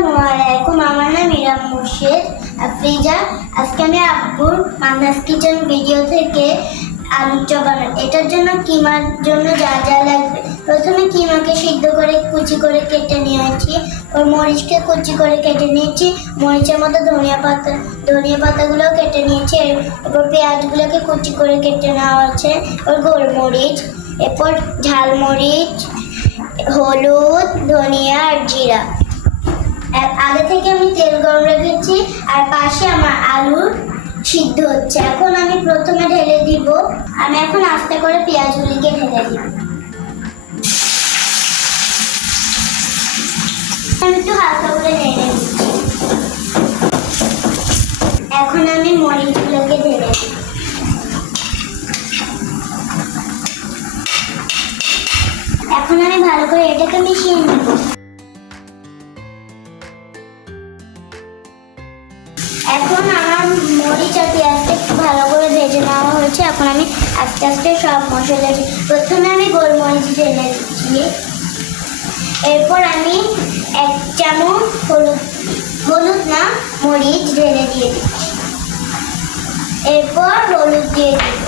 আসসালামু আলাইকুম। আমার নাম ইরাম মুর্শিদ আফরিজা। আজকে আমি আব্বুর মান্নাস কিচেন ভিডিও থেকে আলু চপ বানাবো। এটার জন্য কিমার জন্য যা যা লাগবে, প্রথমে কিমাকে সিদ্ধ করে কুচি করে কেটে নিয়েছি, ওর মরিচকে কুচি করে কেটে নিয়েছি, মরিচের মতো ধনিয়া পাতাগুলো কেটে নিয়েছি, এরপর পেঁয়াজগুলোকে কুচি করে কেটে নেওয়া আছে, ওর গোলমরিচ, এরপর ঝালমরিচ, হলুদ, ধনিয়া আর জিরা। আগে থেকে আমি তেল গরম রেখেছি আর পাশে আমার আলু সিদ্ধ হচ্ছে। এখন আমি প্রথমে ঢেলে দিব। আমি এখন আস্তে করে পেঁয়াজগুলিকে ঢেলে দিব। আমি একটু হালকা করে ঢেলে দিচ্ছি। এখন আমি মরিচগুলোকে ঢেলে দিই। এখন আমি ভালো করে এটাকে মিশিয়ে নেব। এখন আমার মরিচ আর পেঁয়াজটা একটু ভালো করে ভেজে নেওয়া হয়েছে। এখন আমি আস্তে আস্তে সব মশলা প্রথমে আমি গোলমরিচ ঢেলে দিচ্ছি, এরপর আমি 1 চামচ হলুদ না মরিচ ঢেলে দিয়ে দিচ্ছি, এরপর হলুদ দিয়ে দিব,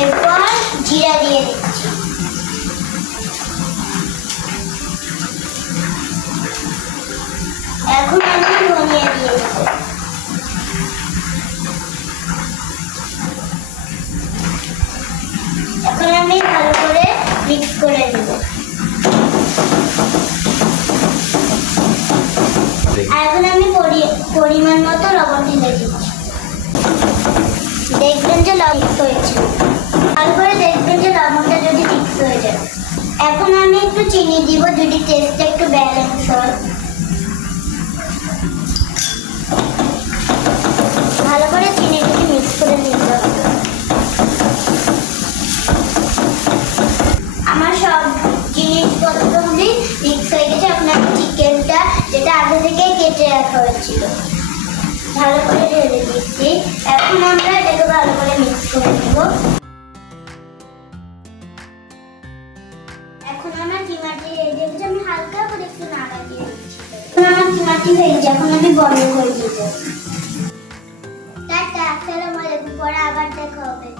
এরপর জিরা দিয়ে দিচ্ছি, এখন আমি ধনিয়া দিয়ে দেব, এখন আমি ভালো করে মিক্স করে নেব। এখন আমি পরিমাণ মতো লবণ ঢেলে দিচ্ছি। দেখবেন যে লবণ মিক্স হয়েছে, ভালো করে দেখবেন যে লবণটা যদি মিক্স হয়ে যায়। এখন আমি একটু চিনি দিব যদি টেস্টটা একটু ব্যালেন্স হয়। ভালো করে চিনিটাকে মিক্স করে নিতে হবে। আমার সব জিনিসপত্রগুলি মিক্স হয়ে গেছে। এখন আমি চিকেনটা, যেটা আগে থেকে কেটে রাখা হয়েছিল, ভালো করে ঢেলে দিচ্ছি। এখন আমরা এটাকে ভালো করে মিক্স করে নেব। এখন আমার কিমাটি হয়ে গেছে, আমি হালকা করে একটু নাড়া দিয়ে দিচ্ছি। এখন আমার কিমাটি হয়ে গেছে, এখন আমি বন্ধ করে দিতে। টাটা, আসসালামু আলাইকুম, পরে আবার দেখা হবে।